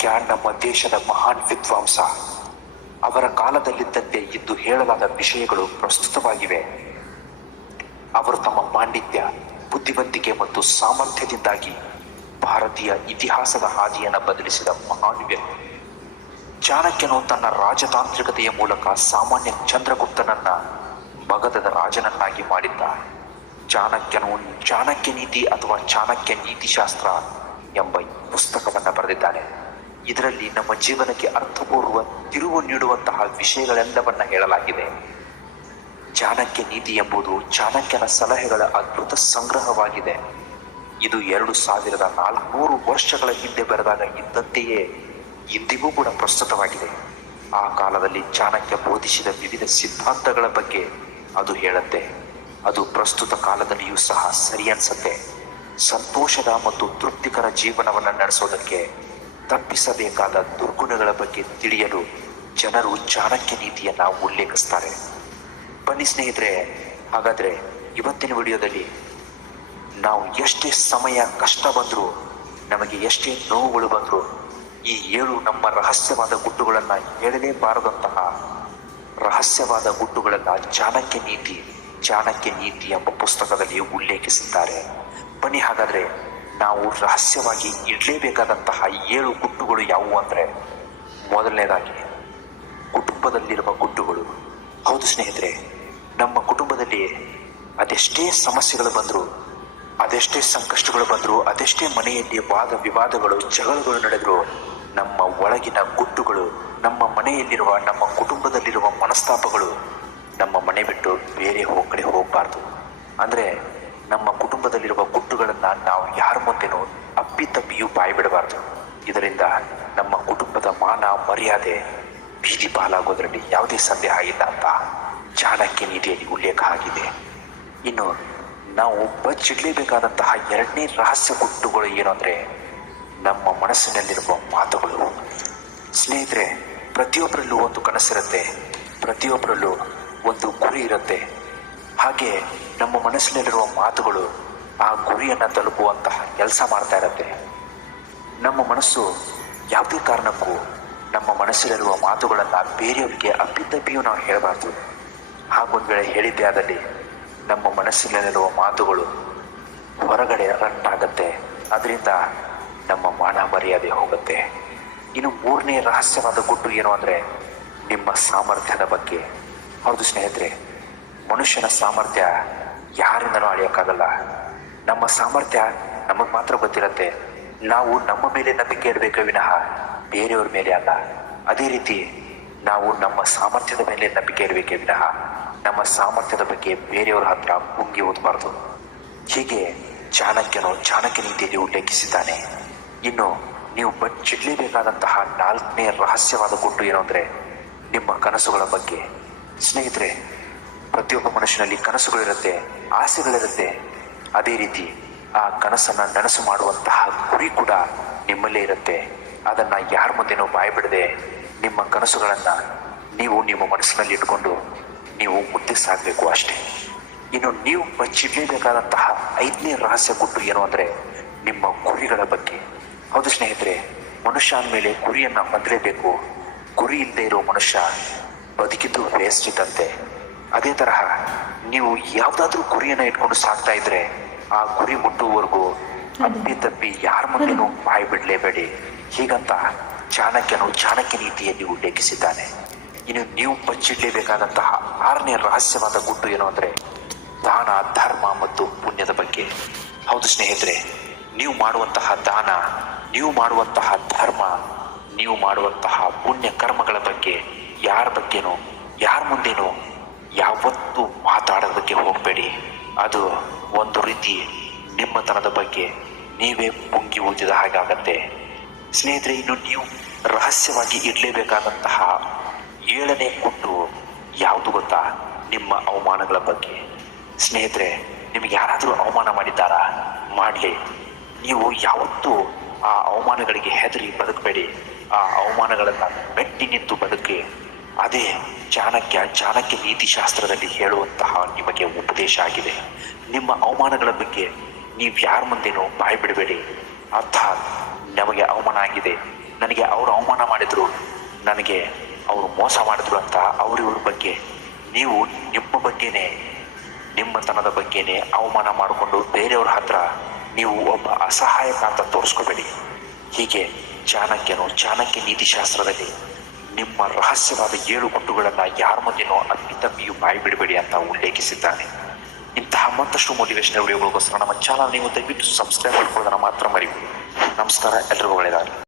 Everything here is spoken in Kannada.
ಚಾಣಕ್ಯ ನಮ್ಮ ದೇಶದ ಮಹಾನ್ ವಿದ್ವಾಂಸ. ಅವರ ಕಾಲದಲ್ಲಿದ್ದಂತೆ ಇಂದು ಹೇಳಲಾದ ವಿಷಯಗಳು ಪ್ರಸ್ತುತವಾಗಿವೆ. ಅವರು ತಮ್ಮ ಪಾಂಡಿತ್ಯ, ಬುದ್ಧಿವಂತಿಕೆ ಮತ್ತು ಸಾಮರ್ಥ್ಯದಿಂದಾಗಿ ಭಾರತೀಯ ಇತಿಹಾಸದ ಹಾದಿಯನ್ನು ಬದಲಿಸಿದ ಮಹಾನ್ ವ್ಯಕ್ತಿ. ಚಾಣಕ್ಯನು ತನ್ನ ರಾಜತಾಂತ್ರಿಕತೆಯ ಮೂಲಕ ಸಾಮಾನ್ಯ ಚಂದ್ರಗುಪ್ತನನ್ನ ಮಗಧದ ರಾಜನನ್ನಾಗಿ ಮಾಡಿದ್ದ. ಚಾಣಕ್ಯನು ಚಾಣಕ್ಯ ನೀತಿ ಅಥವಾ ಚಾಣಕ್ಯ ನೀತಿಶಾಸ್ತ್ರ ಎಂಬ ಪುಸ್ತಕವನ್ನು ಬರೆದಿದ್ದಾನೆ. ಇದರಲ್ಲಿ ನಮ್ಮ ಜೀವನಕ್ಕೆ ಅರ್ಥಪೂರ್ವ ತಿರುವು ನೀಡುವಂತಹ ವಿಷಯಗಳೆಲ್ಲವನ್ನ ಹೇಳಲಾಗಿದೆ. ಚಾಣಕ್ಯ ನೀತಿ ಎಂಬುದು ಚಾಣಕ್ಯನ ಸಲಹೆಗಳ ಅದ್ಭುತ ಸಂಗ್ರಹವಾಗಿದೆ. ಇದು 2400 ವರ್ಷಗಳ ಹಿಂದೆ ಬರೆದಾಗ ಇದ್ದಂತೆಯೇ ಇಂದಿಗೂ ಕೂಡ ಪ್ರಸ್ತುತವಾಗಿದೆ. ಆ ಕಾಲದಲ್ಲಿ ಚಾಣಕ್ಯ ಬೋಧಿಸಿದ ವಿವಿಧ ಸಿದ್ಧಾಂತಗಳ ಬಗ್ಗೆ ಅದು ಹೇಳುತ್ತೆ. ಅದು ಪ್ರಸ್ತುತ ಕಾಲದಲ್ಲಿಯೂ ಸಹ ಸರಿ ಅನ್ಸುತ್ತೆ. ಸಂತೋಷದ ಮತ್ತು ತೃಪ್ತಿಕರ ಜೀವನವನ್ನು ನಡೆಸೋದಕ್ಕೆ ತಪ್ಪಿಸಬೇಕಾದ ದುರ್ಗುಣಗಳ ಬಗ್ಗೆ ತಿಳಿಯಲು ಜನರು ಚಾಣಕ್ಯ ನೀತಿಯನ್ನ ಉಲ್ಲೇಖಿಸ್ತಾರೆ. ಬನ್ನಿ ಸ್ನೇಹಿತರೆ, ಹಾಗಾದ್ರೆ ಇವತ್ತಿನ ವಿಡಿಯೋದಲ್ಲಿ ನಾವು ಎಷ್ಟೇ ಸಮಯ ಕಷ್ಟ ಬಂದರೂ, ನಮಗೆ ಎಷ್ಟೇ ನೋವುಗಳು ಬಂದರೂ, ಈ 7 ನಮ್ಮ ರಹಸ್ಯವಾದ ಗುಟ್ಟುಗಳನ್ನ ಹೇಳಲೇಬಾರದಂತಹ ರಹಸ್ಯವಾದ ಗುಟ್ಟುಗಳನ್ನ ಚಾಣಕ್ಯ ನೀತಿ ಎಂಬ ಪುಸ್ತಕದಲ್ಲಿ ಉಲ್ಲೇಖಿಸಿದ್ದಾರೆ. ಬನ್ನಿ ಹಾಗಾದ್ರೆ ನಾವು ರಹಸ್ಯವಾಗಿ ಇಡಲೇಬೇಕಾದಂತಹ 7 ಗುಟ್ಟುಗಳು ಯಾವುವು ಅಂದ್ರೆ, ಮೊದಲನೇದಾಗಿ ಕುಟುಂಬದಲ್ಲಿರುವ ಗುಟ್ಟುಗಳು. ಹೌದು ಸ್ನೇಹಿತರೆ, ನಮ್ಮ ಕುಟುಂಬದಲ್ಲಿ ಅದೆಷ್ಟೇ ಸಮಸ್ಯೆಗಳು ಬಂದರೂ, ಅದೆಷ್ಟೇ ಸಂಕಷ್ಟಗಳು ಬಂದರೂ, ಅದೆಷ್ಟೇ ಮನೆಯಲ್ಲಿ ವಾದ ವಿವಾದಗಳು ಜಗಳಗಳು ನಡೆದರೂ, ನಮ್ಮ ಒಳಗಿನ ಗುಟ್ಟುಗಳು, ನಮ್ಮ ಮನೆಯಲ್ಲಿರುವ ನಮ್ಮ ಕುಟುಂಬದಲ್ಲಿರುವ ಮನಸ್ತಾಪಗಳು ನಮ್ಮ ಮನೆ ಬಿಟ್ಟು ಬೇರೆ ಕಡೆ ಹೋಗಬಾರ್ದು. ಅಂದ್ರೆ ನಮ್ಮ ಕುಟುಂಬದಲ್ಲಿರುವ ಗುಟ್ಟುಗಳನ್ನ ನಾವು ಯಾರ ಮುಂದೆನೂ ಅಪ್ಪಿತಪ್ಪಿಯೂ ಬಾಯಿ ಬಿಡಬಾರ್ದು. ಇದರಿಂದ ನಮ್ಮ ಕುಟುಂಬದ ಮಾನ ಮರ್ಯಾದೆ ಬೀದಿ ಪಾಲಾಗೋದ್ರಲ್ಲಿ ಯಾವುದೇ ಸಂದೇಹ ಇಲ್ಲ ಅಂತ ಚಾಣಕ್ಯ ನೀತಿಯಲ್ಲಿ ಉಲ್ಲೇಖ ಆಗಿದೆ. ಇನ್ನು ನಾವು ಬಚ್ಚಿಡಲೇಬೇಕಾದಂತಹ 2ನೇ ರಹಸ್ಯ ಗುಟ್ಟುಗಳು ಏನು ಅಂದ್ರೆ, ನಮ್ಮ ಮನಸ್ಸಿನಲ್ಲಿರುವ ಮಾತುಗಳು. ಸ್ನೇಹಿತರೆ, ಪ್ರತಿಯೊಬ್ಬರಲ್ಲೂ ಒಂದು ಕನಸಿರುತ್ತೆ, ಪ್ರತಿಯೊಬ್ಬರಲ್ಲೂ ಒಂದು ಗುರಿ ಇರುತ್ತೆ. ಹಾಗೆ ನಮ್ಮ ಮನಸ್ಸಿನಲ್ಲಿರುವ ಮಾತುಗಳು ಆ ಗುರಿಯನ್ನು ತಲುಪುವಂತಹ ಕೆಲಸ ಮಾಡ್ತಾ ಇರುತ್ತೆ. ನಮ್ಮ ಮನಸ್ಸು ಯಾವುದೇ ಕಾರಣಕ್ಕೂ ನಮ್ಮ ಮನಸ್ಸಿನಲ್ಲಿರುವ ಮಾತುಗಳನ್ನು ಬೇರೆಯವರಿಗೆ ಅಪ್ಪಿತಪ್ಪಿಯೂ ನಾವು ಹೇಳಬಾರ್ದು. ಹಾಗೊಂದು ವೇಳೆ ಹೇಳಿದ್ದೇ ಆದಲ್ಲಿ ನಮ್ಮ ಮನಸ್ಸಿನಲ್ಲಿರುವ ಮಾತುಗಳು ಹೊರಗಡೆ ರಟ್ಟಾಗತ್ತೆ. ಅದರಿಂದ ನಮ್ಮ ಮಾನ ಮರ್ಯಾದೆ ಹೋಗುತ್ತೆ. ಇನ್ನು 3ನೇ ರಹಸ್ಯವಾದ ಗುಟ್ಟು ಏನು ಅಂದರೆ, ನಿಮ್ಮ ಸಾಮರ್ಥ್ಯದ ಬಗ್ಗೆ. ಹೌದು ಸ್ನೇಹಿತರೆ, ಮನುಷ್ಯನ ಸಾಮರ್ಥ್ಯ ಯಾರಿಂದನೂ ಅಳೆಯೋಕ್ಕಾಗಲ್ಲ. ನಮ್ಮ ಸಾಮರ್ಥ್ಯ ನಮಗೆ ಮಾತ್ರ ಗೊತ್ತಿರುತ್ತೆ. ನಾವು ನಮ್ಮ ಮೇಲೆ ನಂಬಿಕೆ ಇಡಬೇಕೇ ವಿನಃ ಬೇರೆಯವ್ರ ಮೇಲೆ ಅಲ್ಲ. ಅದೇ ರೀತಿ ನಾವು ನಮ್ಮ ಸಾಮರ್ಥ್ಯದ ಮೇಲೆ ನಂಬಿಕೆ ಇಡಬೇಕೇ ವಿನಃ ನಮ್ಮ ಸಾಮರ್ಥ್ಯದ ಬಗ್ಗೆ ಬೇರೆಯವರ ಹತ್ರ ಮುಗಿ ಓದಬಾರ್ದು. ಹೀಗೆ ಚಾಣಕ್ಯ ನೀತಿಯಲ್ಲಿ ಉಲ್ಲೇಖಿಸಿದ್ದಾನೆ. ಇನ್ನು ನೀವು ಬಚ್ಚಿಡಲೇಬೇಕಾದಂತಹ 4ನೇ ರಹಸ್ಯವಾದ ಗುಟ್ಟು ಏನು ಅಂದರೆ, ನಿಮ್ಮ ಕನಸುಗಳ ಬಗ್ಗೆ. ಸ್ನೇಹಿತರೆ, ಪ್ರತಿಯೊಬ್ಬ ಮನುಷ್ಯನಲ್ಲಿ ಕನಸುಗಳಿರುತ್ತೆ, ಆಸೆಗಳಿರುತ್ತೆ. ಅದೇ ರೀತಿ ಆ ಕನಸನ್ನು ನನಸು ಮಾಡುವಂತಹ ಗುರಿ ಕೂಡ ನಿಮ್ಮಲ್ಲೇ ಇರುತ್ತೆ. ಅದನ್ನು ಯಾರ ಮುಂದೆನೂ ಬಾಯಿ ಬಿಡದೆ ನಿಮ್ಮ ಕನಸುಗಳನ್ನು ನೀವು ನಿಮ್ಮ ಮನಸ್ಸಿನಲ್ಲಿ ಇಟ್ಕೊಂಡು ನೀವು ಮುಂದೆ ಸಾಗಬೇಕು ಅಷ್ಟೇ. ಇನ್ನು ನೀವು ಬಚ್ಚಿಡಲೇಬೇಕಾದಂತಹ 5ನೇ ರಹಸ್ಯ ಗುಟ್ಟು ಏನು ಅಂದರೆ, ನಿಮ್ಮ ಗುರಿಗಳ ಬಗ್ಗೆ. ಹೌದು ಸ್ನೇಹಿತರೆ, ಮನುಷ್ಯ ಅಂದಮೇಲೆ ಗುರಿಯನ್ನು ಹೊಂದಲೇಬೇಕು. ಗುರಿ ಇಲ್ಲದೆ ಇರೋ ಮನುಷ್ಯ ಬದುಕಿದ್ದು ವೇಸ್ಟ್ ಇದ್ದಂತೆ. ಅದೇ ತರಹ ನೀವು ಯಾವುದಾದ್ರೂ ಗುರಿಯನ್ನು ಇಟ್ಕೊಂಡು ಸಾಗ್ತಾ ಇದ್ರೆ ಆ ಗುರಿ ಮುಟ್ಟುವವರೆಗೂ ಅಪ್ಪಿತಪ್ಪಿ ಯಾರ ಮುಂದೆನೂ ಬಾಯಿ ಬಿಡಲೇಬೇಡಿ. ಹೀಗಂತ ಚಾಣಕ್ಯ ನೀತಿಯಲ್ಲಿ ಉಲ್ಲೇಖಿಸಿದ್ದಾನೆ. ಇನ್ನು ನೀವು ಬಚ್ಚಿಡಲೇಬೇಕಾದಂತಹ 6ನೇ ರಹಸ್ಯವಾದ ಗುಟ್ಟು ಏನು ಅಂದರೆ, ದಾನ, ಧರ್ಮ ಮತ್ತು ಪುಣ್ಯದ ಬಗ್ಗೆ. ಹೌದು ಸ್ನೇಹಿತರೆ, ನೀವು ಮಾಡುವಂತಹ ದಾನ, ನೀವು ಮಾಡುವಂತಹ ಧರ್ಮ, ನೀವು ಮಾಡುವಂತಹ ಪುಣ್ಯ ಕರ್ಮಗಳ ಬಗ್ಗೆ ಯಾರ ಮುಂದೇನೂ ಯಾವತ್ತೂ ಮಾತಾಡೋದಕ್ಕೆ ಹೋಗಬೇಡಿ. ಅದು ಒಂದು ರೀತಿ ನಿಮ್ಮತನದ ಬಗ್ಗೆ ನೀವೇ ಪುಂಗಿ ಊದಿದ ಹಾಗಾಗತ್ತೆ. ಸ್ನೇಹಿತರೆ, ಇನ್ನು ನೀವು ರಹಸ್ಯವಾಗಿ ಇಡಲೇಬೇಕಾದಂತಹ 7ನೇ ಗುಟ್ಟು ಯಾವುದು ಗೊತ್ತಾ? ನಿಮ್ಮ ಅವಮಾನಗಳ ಬಗ್ಗೆ. ಸ್ನೇಹಿತರೆ, ನಿಮ್ಗೆ ಯಾರಾದರೂ ಅವಮಾನ ಮಾಡಿದ್ದಾರಾ? ಮಾಡಲಿ. ನೀವು ಯಾವತ್ತೂ ಆ ಅವಮಾನಗಳಿಗೆ ಹೆದರಿ ಬದುಕಬೇಡಿ. ಆ ಅವಮಾನಗಳನ್ನು ಮೆಟ್ಟಿ ನಿಂತು ಬದುಕಿ. ಅದೇ ಚಾಣಕ್ಯ ನೀತಿಶಾಸ್ತ್ರದಲ್ಲಿ ಹೇಳುವಂತಹ ನಿಮಗೆ ಉಪದೇಶ ಆಗಿದೆ. ನಿಮ್ಮ ಅವಮಾನಗಳ ಬಗ್ಗೆ ನೀವು ಯಾರ ಮುಂದೆನೂ ಬಾಯಿ ಬಿಡಬೇಡಿ. ಅರ್ಥಾತ್ ನಮಗೆ ಅವಮಾನ ಆಗಿದೆ, ನನಗೆ ಅವರು ಅವಮಾನ ಮಾಡಿದ್ರು, ನನಗೆ ಅವರು ಮೋಸ ಮಾಡಿದ್ರು ಅಂತ ಅವ್ರಿವ್ರ ಬಗ್ಗೆ ನೀವು ನಿಮ್ಮ ಬಗ್ಗೆನೇ, ನಿಮ್ಮತನದ ಬಗ್ಗೆನೇ ಅವಮಾನ ಮಾಡಿಕೊಂಡು ಬೇರೆಯವ್ರ ಹತ್ರ ನೀವು ಒಬ್ಬ ಅಸಹಾಯಕ ಅಂತ ತೋರಿಸ್ಕೋಬೇಡಿ. ಹೀಗೆ ಚಾಣಕ್ಯ ನೀತಿಶಾಸ್ತ್ರದಲ್ಲಿ ನಿಮ್ಮ ರಹಸ್ಯವಾದ 7 ಗುಟ್ಟುಗಳನ್ನು ಯಾರ ಮುಂದೆನೋ ಅಗ್ನಿತಮ್ಮಿಯು ಬಾಯಿ ಬಿಡಬೇಡಿ ಅಂತ ಉಲ್ಲೇಖಿಸಿದ್ದಾನೆ. ಇಂತಹ ಮತ್ತಷ್ಟು ಮೋಟಿವೇಶನಲ್ ವಿಡಿಯೋಗಳಿಗೋಸ್ಕರ ನಮ್ಮ ಚಾನಲ್ ನೀವು ದಯವಿಟ್ಟು ಸಬ್ಸ್ಕ್ರೈಬ್ ಮಾಡ್ಕೊಳ್ಳೋದನ್ನ ಮಾತ್ರ ಮರಿಬೇಡಿ. ನಮಸ್ಕಾರ, ಎಲ್ರಿಗೂ ಒಳ್ಳೆಯದಾಗಲಿ.